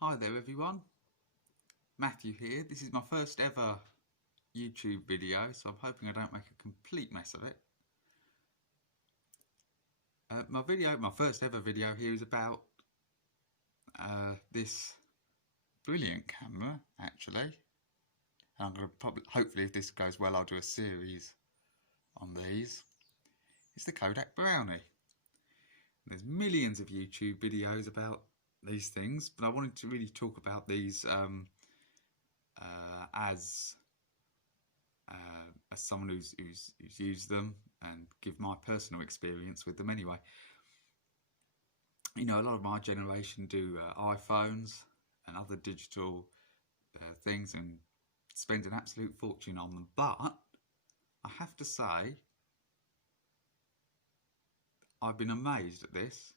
Hi there everyone, Matthew here. This is my first ever YouTube video, so I'm hoping I don't make a complete mess of it. My first ever video here is about this brilliant camera actually. And I'm going to hopefully if this goes well, I'll do a series on these. It's the Kodak Brownie. There's millions of YouTube videos about these things, but I wanted to really talk about these as someone who's used them and give my personal experience with them anyway. You know, a lot of my generation do iPhones and other digital things and spend an absolute fortune on them, but I have to say I've been amazed at this,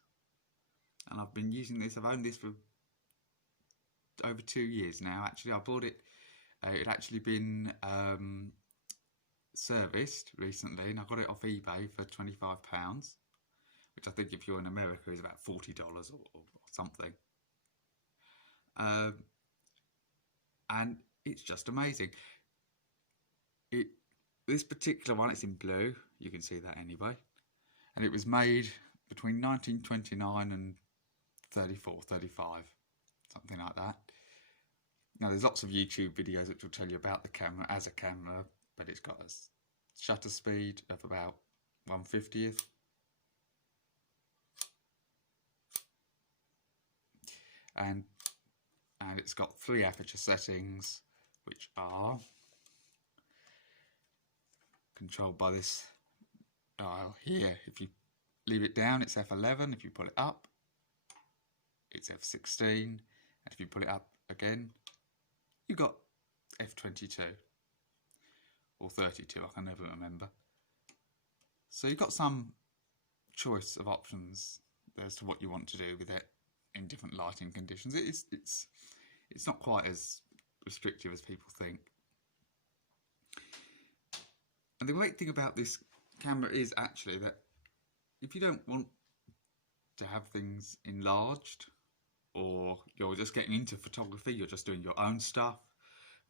and I've been using this. I've owned this for over 2 years now. Actually, I bought it. It had actually been serviced recently, and I got it off eBay for £25, which I think if you're in America is about $40 or something. And it's just amazing. This particular one, it's in blue. You can see that anyway. And it was made between 1929 and 34, 35, something like that. Now there's lots of YouTube videos which will tell you about the camera as a camera, but it's got a shutter speed of about 1/50th. And it's got 3 aperture settings, which are controlled by this dial here. If you leave it down, it's f11. If you pull it up, it's f16. And if you pull it up again, you've got f22 or 32, I can never remember. So you've got some choice of options as to what you want to do with it in different lighting conditions. It's not quite as restrictive as people think. And the great thing about this camera is actually that if you don't want to have things enlarged, or you're just getting into photography, you're just doing your own stuff,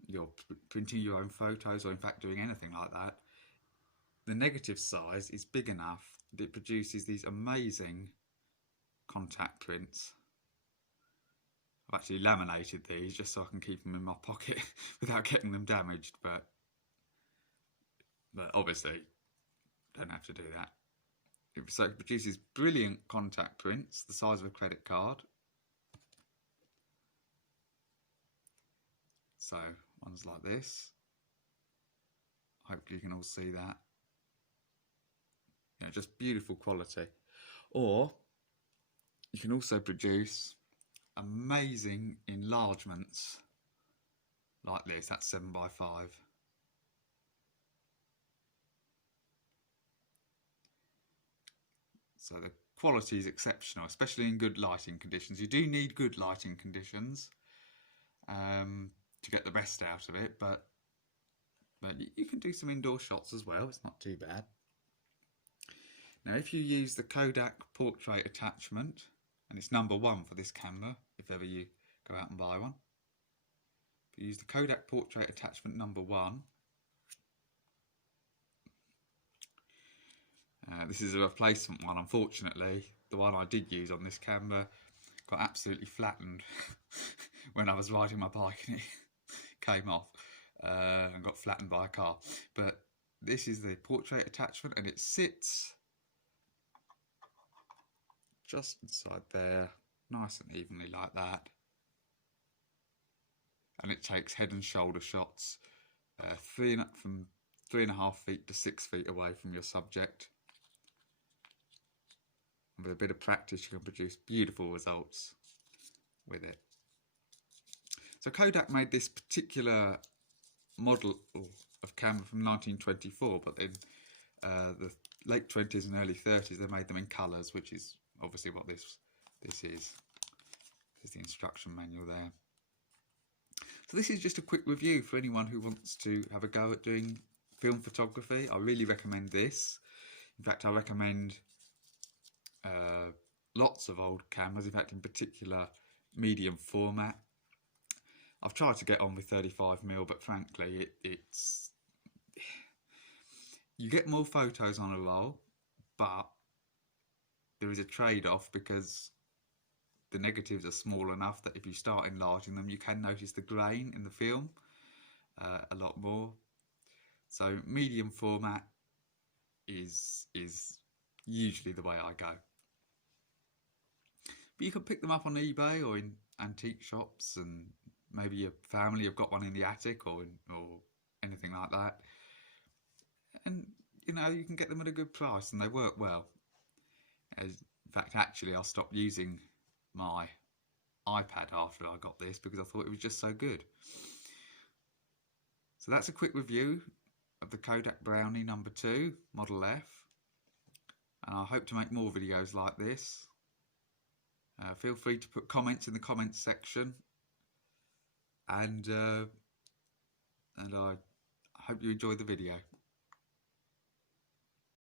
you're printing your own photos, or in fact doing anything like that, the negative size is big enough that it produces these amazing contact prints. I've actually laminated these just so I can keep them in my pocket without getting them damaged, but obviously don't have to do that. So it produces brilliant contact prints the size of a credit card. So ones like this, hopefully you can all see that. You know, just beautiful quality. Or you can also produce amazing enlargements like this. That's 7x5. So the quality is exceptional, especially in good lighting conditions. You do need good lighting conditions to get the best out of it, but you can do some indoor shots as well. It's not too bad. Now, if you use the Kodak portrait attachment, and it's #1 for this camera, if ever you go out and buy one. If you use the Kodak portrait attachment #1, this is a replacement one, unfortunately. The one I did use on this camera got absolutely flattened when I was riding my bike and it came off and got flattened by a car. But this is the portrait attachment, and it sits just inside there, nice and evenly like that. And it takes head and shoulder shots from 3.5 feet to 6 feet away from your subject. And with a bit of practice, you can produce beautiful results with it. So Kodak made this particular model of camera from 1924, but in the late 20s and early 30s, they made them in colours, which is obviously what this is. This is the instruction manual there. So this is just a quick review for anyone who wants to have a go at doing film photography. I really recommend this. In fact, I recommend lots of old cameras. In fact, in particular, medium format. I've tried to get on with 35mm, but frankly, it's you get more photos on a roll, but there is a trade-off because the negatives are small enough that if you start enlarging them, you can notice the grain in the film a lot more. So medium format is usually the way I go. But you can pick them up on eBay or in antique shops, and maybe your family have got one in the attic or anything like that. And you know, you can get them at a good price and they work well. In fact, actually, I stopped using my iPad after I got this because I thought it was just so good. So that's a quick review of the Kodak Brownie number 2, Model F. And I hope to make more videos like this. Feel free to put comments in the comments section. And I hope you enjoy the video.